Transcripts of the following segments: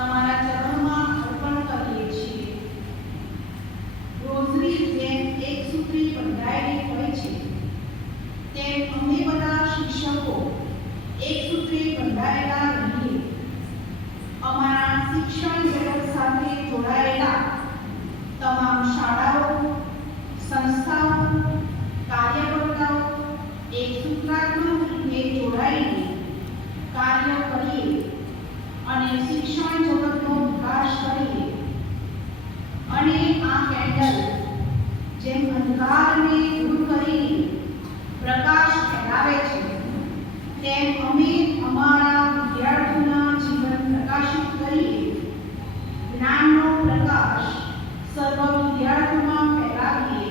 તમારા ચરણમાં અર્પણ કરીએ છીએ. રોઝરી જેમ એક સૂત્રી બંધાયેલી હોય છે તેમ અમે બધા શિક્ષકો એક સૂત્રે બંધાયેલા રહીએ. અમારા શિક્ષણ જગત સાથે જોડાયેલા તમામ શાળાઓ, સંસ્થાઓ, કાર્યકર્તાઓ એક સૂત્રાત્મક રીતે જોડાઈને કાર્ય કરીએ અને શિક્ષણ જગતનો વિકાસ કરીએ. અને આ કેન્ડલ જેમ અંધકારને દૂર કરીને પ્રકાશ ફેલાવે છે તેમ અમે અમારા વિદ્યાર્થીઓના જીવન પ્રકાશિત કરીએ. જ્ઞાનનો પ્રકાશ સર્વ વિદ્યાર્થીઓમાં ફેલાવીએ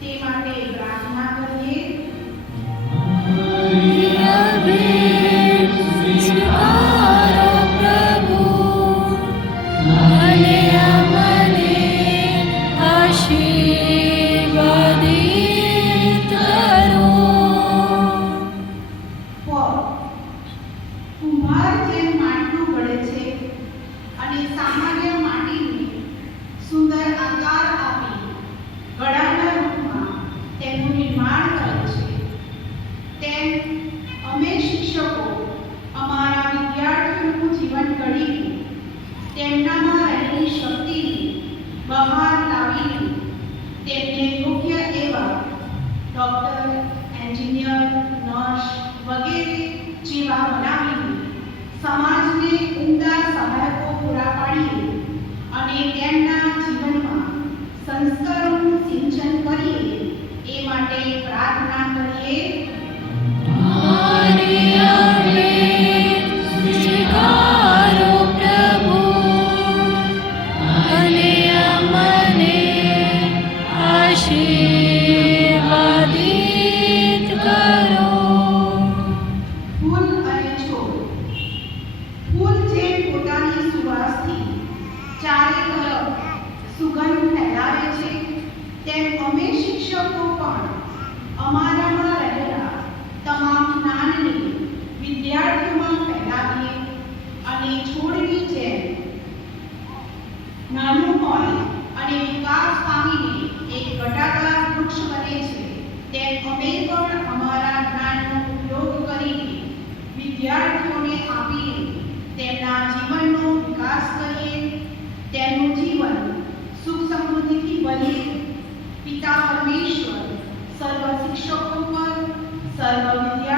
તે માટે પ્રાર્થના કરીએ. કુંભાર જેમ માટલું ઘડે છે અને સામાન્ય માટીને સુંદર આકાર આપી ઘડાના રૂપમાં તેનું નિર્માણ કરે છે, તેમ અમે શિક્ષકો અમારા વિદ્યાર્થીઓનું જીવન ઘડીને તેમનામાં રહેલી શક્તિને બહાર લાવીને તેમને યોગ્ય એવા ડૉક્ટર, એન્જિનિયર, નર્સ વગેરે જેવા બનાવીને સમાજને ઉમદા સહાયકો પૂરા પાડીએ અને તેમના જીવનમાં સંસ્કારોનું સિંચન કરીએ એ માટે પ્રાર્થના કરીએ. ચારે તરફ સુગંધ ફેલાવે છે તેમ અમે શિક્ષકો પણ અમારામાં રહેલા તમામ જ્ઞાનને વિદ્યાર્થીઓમાં ફેલાવીએ અને છોડની જેમ નાનું હોય અને વિકાસ પામીને એક ઘટાદાર વૃક્ષ બને છે તેમ અમે પણ અમારા જ્ઞાનનો ઉપયોગ કરીને વિદ્યાર્થીઓને આપીને તેમના જીવનનો વિકાસ કરીએ. તેમનું જીવન સુખ સમૃદ્ધિથી બને. પિતા પરમેશ્વર સર્વ શિક્ષકો પર, સર્વ વિદ્યાર્થીઓ